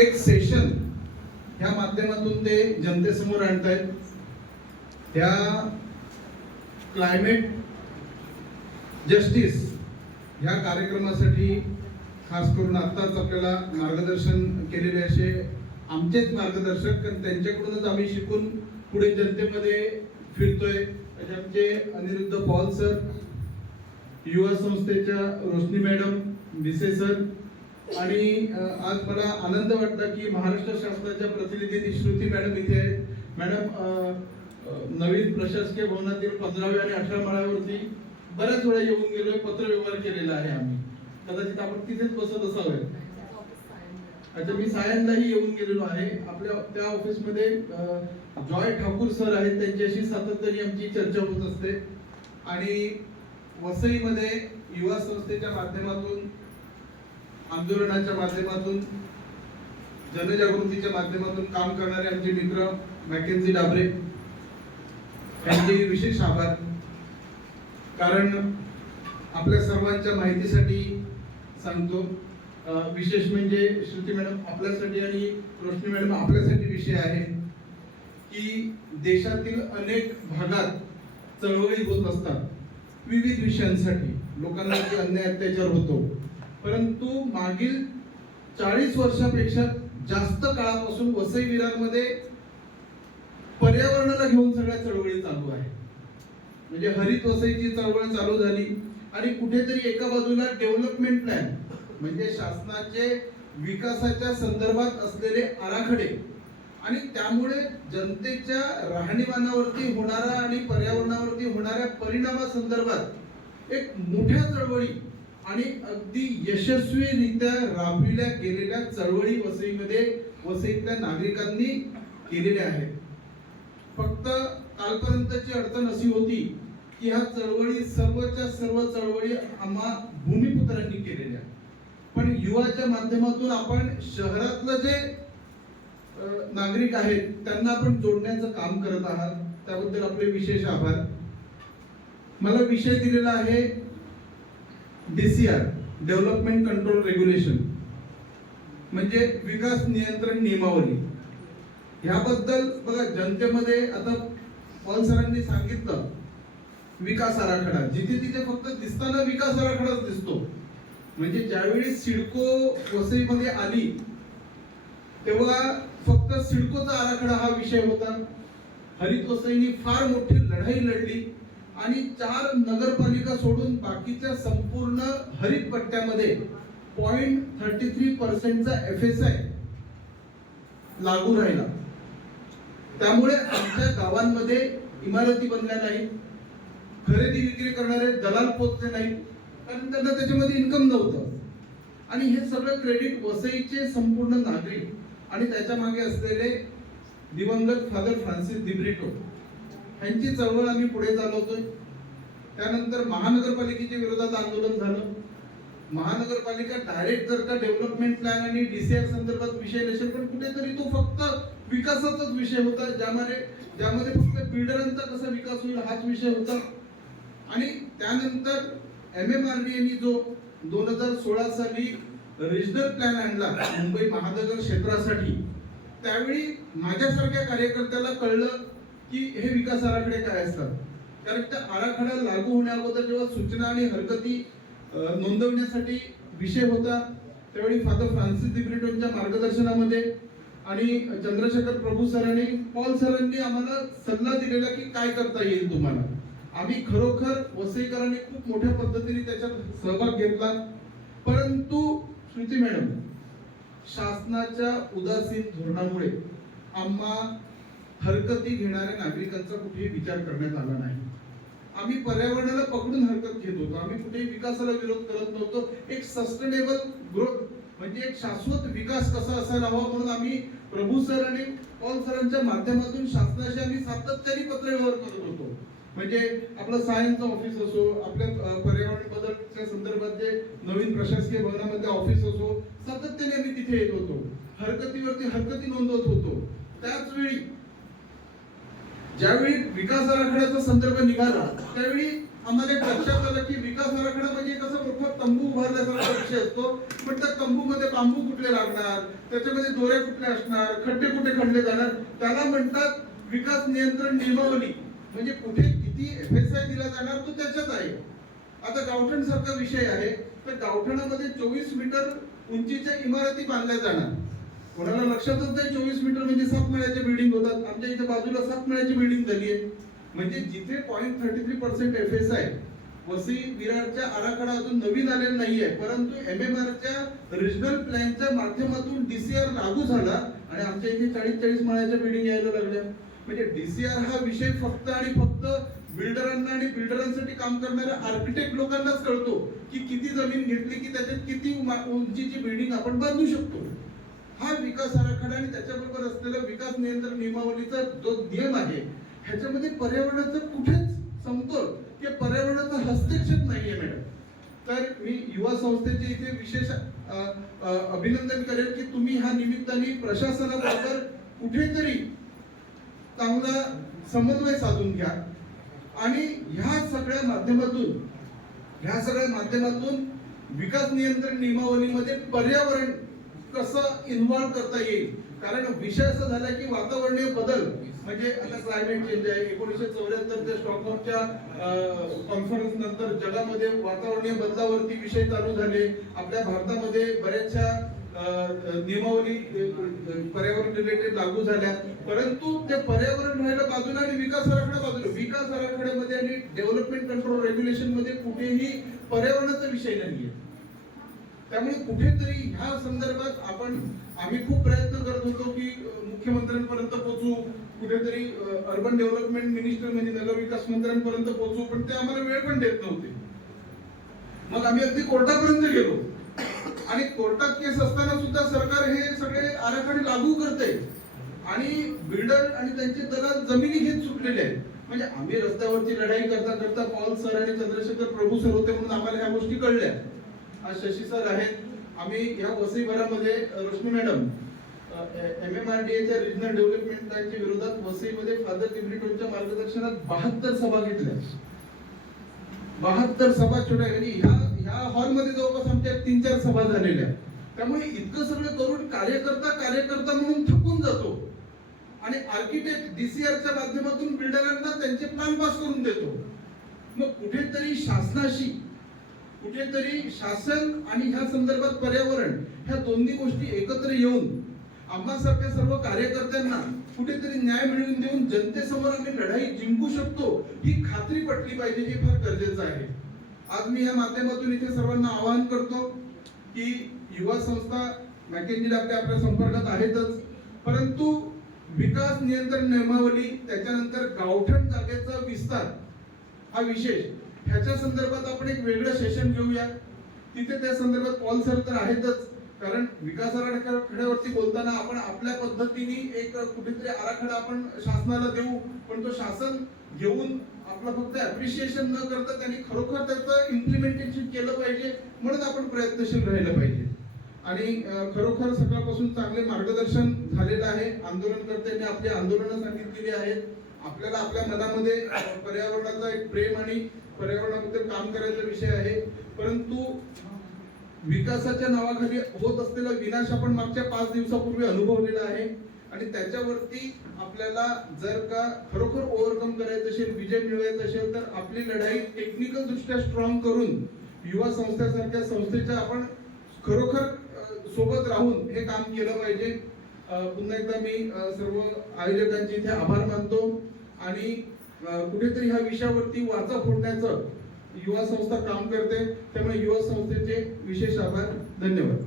एक सेशन ह्या माध्यमातून ते जनतेसमोर आणतायत. त्या क्लायमेट जस्टिस ह्या कार्यक्रमासाठी खास करून आत्ताच आपल्याला मार्गदर्शन केलेले असे आमचेच मार्गदर्शक कारण त्यांच्याकडूनच आम्ही शिकून पुढे जनतेमध्ये फिरतोय. असे आमचे अनिरुद्ध पॉल सर युवा संस्थेच्या रोशनी मॅडम भिसे सर आणि आज मला आनंद वाटला की महाराष्ट्र शासनाच्या प्रतिनिधी श्रुती मॅडम इथे आहेत. मॅडम नवीन प्रशासकीय भवनातील पंधराव्या आणि अठरा माळ्यावरती बऱ्याच वेळा येऊन गेलोय पत्रव्यवहार केलेला आहे आम्ही. कदाचित आपण तिथेच बसत असावे. अच्छा मी सायंदाही येऊन गेलेलो आहे. आपल्या त्या ऑफिसमध्ये जॉय ठाकूर सर आहेत त्यांच्याशी सातत्याने आमची चर्चा होत असते. आणि वसईमध्ये युवा संस्थेच्या माध्यमातून आंदोलनाच्या माध्यमातून जनजागृतीच्या माध्यमातून काम करणारे आमचे मित्र मॅकेन्झी डाबरे यांचे विशेष आभार. कारण आपल्या सर्वांच्या माहितीसाठी सांगतो विशेष म्हणजे श्रुती मॅडम आपल्यासाठी आणि रोशनी मॅडम आपल्यासाठी विषय आहे की देशातील अनेक भागात चळवळी होत असतात. विविध विषयांसाठी लोकांना अन्याय अत्याचार होतो. परंतु मागील चाळीस वर्षापेक्षा जास्त काळापासून वसई विरारमध्ये पर्यावरणाला घेऊन सगळ्या चळवळी चालू आहे म्हणजे हरित वसईची चळवळ चालू झाली आणि कुठेतरी एका बाजूला डेव्हलपमेंट प्लॅन म्हणजे शासनाचे विकासाच्या संदर्भात असलेले आराखडे. आणि त्यामुळे जनतेच्या राहणीमानावरती होणारा आणि पर्यावरणावरती होणाऱ्या परिणामासंदर्भात एक मोठ्या चळवळी आणि अगदी यशस्वीरित्या राबविल्या गेलेल्या चळवळी वसईमध्ये वसईतल्या नागरिकांनी केलेल्या आहेत. फक्त कालपर्यंतची अडचण अशी होती की ह्या चळवळी सर्वच्या सर्व चळवळी आम्हा भूमिपुत्रांनी केलेल्या. पण युवाच्या माध्यमातून आपण शहरातलं जे नागरिक आहेत त्यांना आपण जोडण्याचं काम करत आहात. त्याबद्दल आपले विशेष आभार. मला विषय दिलेला आहे डीसीआर डेव्हलपमेंट कंट्रोल रेग्युलेशन म्हणजे विकास नियंत्रण नियमावली. ह्याबद्दल बघा जनतेमध्ये आता पॉल सरांनी सांगितलं विकास आराखडा. जिथे तिथे फक्त दिसताना विकास आराखडाच दिसतो. म्हणजे ज्यावेळी सिडको वसईमध्ये आली तेव्हा फक्त सिडकोचा आराखडा हा विषय होता. हरित वसईनी फार मोठी लढाई लढली. आणि चार नगरपालिका सोडून बाकीच्या संपूर्ण हरित पट्ट्यामध्ये पॉइंट थर्टी थ्री पर्सेंटचा एफ एस आय लागू राहिला. त्यामुळे आमच्या गावांमध्ये इमारती बनल्या नाहीत खरेदी विक्री करणारे दलाल पोचले नाहीत कारण त्यांना त्याच्यामध्ये इन्कम नव्हतं. आणि हे सगळं क्रेडिट वसईचे संपूर्ण नागरिक आणि त्याच्यामागे असलेले दिवंगत फादर फ्रान्सिस दिब्रिटो यांची चळवळ आम्ही पुढे चालवतोय. त्यानंतर महानगरपालिकेच्या विरोधात आंदोलन झालं. महानगरपालिका डायरेक्ट जर का डेव्हलपमेंट प्लॅन आणि डीसीआर संदर्भात विषय नसेल पण कुठेतरी तो फक्त विकासाचाच विषय होता ज्यामध्ये ज्यामध्ये फक्त बिल्डरांचा कसा विकास होईल हाच विषय होता. आणि त्यानंतर एम एम आर डी यांनी जो दोन हजार सोळा साली रिजनल प्लॅन आणला मुंबई महानगर क्षेत्रासाठी त्यावेळी माझ्यासारख्या कार्यकर्त्याला कळलं की हे विकास आराखडे काय असतात? कारण त्या आराखडा लागू होण्या अगोदर जेव्हा सूचना आणि हरकती नोंदवण्यासाठी विषय होता त्यावेळी फादर फ्रान्सिस दिब्रिटोनच्या मार्गदर्शनामध्ये आणि चंद्रशेखर प्रभू सरांनी पॉल सरांनी आम्हाला सल्ला दिलेला की काय करता येईल तुम्हाला. आम्ही खरोखर वसईकरांनी खूप मोठ्या पद्धतीने त्याच्यात सहभाग घेतला. परंतु श्रुती मॅडम शासनाच्या उदासीन धोरणामुळे आम्हा हरकती घेणाऱ्या नागरिकांचा कुठेही विचार करण्यात आला नाही. आम्ही पर्यावरणाला पकडून हरकत घेत होतो. आम्ही कुठेही विकासाला विरोध करत नव्हतो. एक सस्टेनेबल ग्रोथ म्हणजे एक शाश्वत विकास कसा असायला हवा म्हणून आम्ही प्रभू सर आणि पॉल सरांच्या माध्यमातून शासनाशी आम्ही सातत्याने पत्रव्यवहार करत होतो. म्हणजे आपलं सायन्सचं ऑफिस असो आपल्या पर्यावरण बदलच्या संदर्भात जे नवीन प्रशासकीय भवनामध्ये ऑफिस असो सातत्याने आम्ही तिथे येत होतो. हरकतीवरती हरकती नोंदवत होतो. त्याच वेळी ज्यावेळी विकास आराखड्याचा संदर्भ निघाला त्यावेळी आम्हाला एक लक्षात आलं की विकास आराखडा म्हणजे कसं मोठा तंबू उभारल्यासारखा विषय असतो पण त्या तंबूमध्ये बांबू कुठले लागणार त्याच्यामध्ये दोरे कुठले असणार खड्डे कुठे खणले जाणार त्याला म्हणतात विकास नियंत्रण नियमावली. म्हणजे कुठे किती एफ एस आय दिला जाणार तो त्याच्यात आहे. आता गावठण सारखा विषय आहे तर गावठणामध्ये चोवीस मीटर उंचीच्या इमारती बांधल्या जाणार. कोणाला लक्षातच नाही चोवीस मीटर म्हणजे सात माळ्याच्या बिल्डिंग होतात. आमच्या इथे बाजूला सात मळ्याची बिल्डिंग झाली आहे म्हणजे जिथे point thirty three percent F S I Vasai विरारच्या आराखडा अजून नवीन आलेला नाही आहे परंतु एम एम आरच्या रिजनल प्लॅनच्या माध्यमातून डीसीआर लागू झाला आणि आमच्या इथे चाळीस चाळीस मळ्याच्या बिल्डिंग यायला लागल्या. म्हणजे डीसीआर हा विषय फक्त आणि फक्त बिल्डरांना आणि बिल्डरांसाठी काम करणाऱ्या आर्किटेक्ट लोकांनाच कळतो की किती जमीन घेतली की त्याच्यात किती उंचीची बिल्डिंग आपण बांधू शकतो. हा विकास आराखडा आणि त्याच्याबरोबर असलेला विकास नियंत्रण नियमावलीचा जो नियम आहे ह्याच्यामध्ये पर्यावरणाचं कुठेच समतोल की पर्यावरणाचा हस्तक्षेप नाहीये मॅडम. तर मी युवा संस्थेचे इथे विशेष अभिनंदन करेन की तुम्ही ह्या निमित्ताने प्रशासनाबरोबर कुठेतरी चांगला समन्वय साधून घ्या. आणि ह्या सगळ्या माध्यमातून ह्या सगळ्या माध्यमातून विकास नियंत्रण नियमावलीमध्ये पर्यावरण कसं इन्व्हॉल्व करता येईल? कारण विषय असा झाला की वातावरणीय बदल म्हणजे आता क्लायमेट चेंज आहे. एकोणीसशे चौऱ्याहत्तरच्या स्टॉकहॉमच्या कॉन्फरन्स नंतर जगामध्ये वातावरणीय बदलावरती विषय चालू झाले. आपल्या भारतामध्ये बऱ्याचशा नियमावली पर्यावरण रिलेटेड लागू झाल्या. परंतु ते पर्यावरण राहिलं बाजूला आणि विकास आराखडा बाजूला. विकास आराखड्यामध्ये आणि डेव्हलपमेंट कंट्रोल रेग्युलेशनमध्ये कुठेही पर्यावरणाचा विषय नाहीये. त्यामुळे कुठेतरी ह्या संदर्भात आपण आम्ही खूप प्रयत्न करत होतो की मुख्यमंत्र्यांपर्यंत पोहोचू कुठेतरी अर्बन डेव्हलपमेंट मिनिस्टर म्हणजे नगरविकास मंत्र्यांपर्यंत पोहोचू पण ते आम्हाला वेळ पण देत नव्हते. मग आम्ही अगदी कोर्टापर्यंत गेलो. आणि कोर्टात केस असताना सुद्धा सरकार हे सगळे आराखडे लागू करते. आणि बिल्डर आणि त्यांचे दलाल जमिनी घेत सुटलेले आहेत. म्हणजे आम्ही रस्त्यावरची लढाई करता करता पॉल सर आणि चंद्रशेखर प्रभू सर होते म्हणून आम्हाला ह्या गोष्टी कळल्या. आज शशी सर आहेत. आम्ही ह्या वसईभरामध्ये अ, Roshni madam M M R D एच्या रिजनल डेव्हलपमेंट प्लॅनच्या विरोधात वसईमध्ये फादर तिब्रिटोनच्या मार्गदर्शनात बहात्तर सभा घेतल्या. बहात्तर सभा छोट्या आणि ह्या ह्या हॉलमध्ये जवळपास आमच्या तीन चार सभा झालेल्या. त्यामुळे इतकं सगळं करून कार्यकर्ता कार्यकर्ता म्हणून थकून जातो. आणि आर्किटेक्ट डीसीआरच्या माध्यमातून बिल्डरांना त्यांचे प्लॅन पास करून देतो. मग कुठेतरी शासनाशी कुठेतरी शासन आणि ह्या संदर्भात पर्यावरण ह्या दोन्ही गोष्टी एकत्र येऊन आम्हासारख्या सर्व कार्यकर्त्यांना कुठेतरी न्याय मिळवून देऊन जनतेसमोर आम्ही लढाई जिंकू शकतो ही खात्री पटली पाहिजे हे फार गरजेचं आहे. आज मी या माध्यमातून इथे सर्वांना आवाहन करतो की युवा संस्था मॅकेंजी आपल्या आपल्या संपर्कात आहेतच परंतु विकास नियंत्रण नियमावली त्याच्यानंतर गावठण जागेचा विस्तार हा विशेष. ह्याच्या संदर्भात आपण एक वेगळं सेशन घेऊया. तिथे त्या संदर्भात पॉल सर तर आहेतच. कारण विकास आराखड्यावरती बोलताना आपण आपल्या पद्धतीने एक कुठेतरी आराखडा आपण शासनाला देऊ. पण तो शासन घेऊन आपलं फक्त ऍप्रिशिएशन न करता त्यांनी खरोखर त्याचं इम्प्लिमेंटेशन केलं पाहिजे म्हणून आपण प्रयत्नशील राहिलं पाहिजे. आणि खरोखर सकाळपासून चांगले मार्गदर्शन झालेलं आहे. आंदोलनकर्त्यांनी आपली आंदोलनं सांगितलेली आहेत. आपल्याला आपल्या मनामध्ये पर्यावरणाचा एक प्रेम आणि पर्यावरणाबद्दल काम करायचा विषय आहे. परंतु विकासाच्या नावाखाली होत असलेला विनाश आपण मागच्या पाच दिवसापूर्वी अनुभवलेला आहे. आणि त्याच्यावरती आपल्याला जर का खरोखर ओव्हरकम करायचं असेल विजय मिळवायचा असेल तर आपली लढाई टेक्निकल दृष्ट्या स्ट्रॉंग करून युवा संस्थेसारख्या संस्थेच्या आपण खरोखर सोबत राहून हे काम केलं पाहिजे. पुन्हा एकदा मी सर्व आयोजकांचे इथे आभार मानतो. आणि कुठेतरी ह्या विषयावरती वाचा फोडण्याचं युवा संस्था काम करते. त्यामुळे युवा संस्थेचे विशेष आभार. धन्यवाद.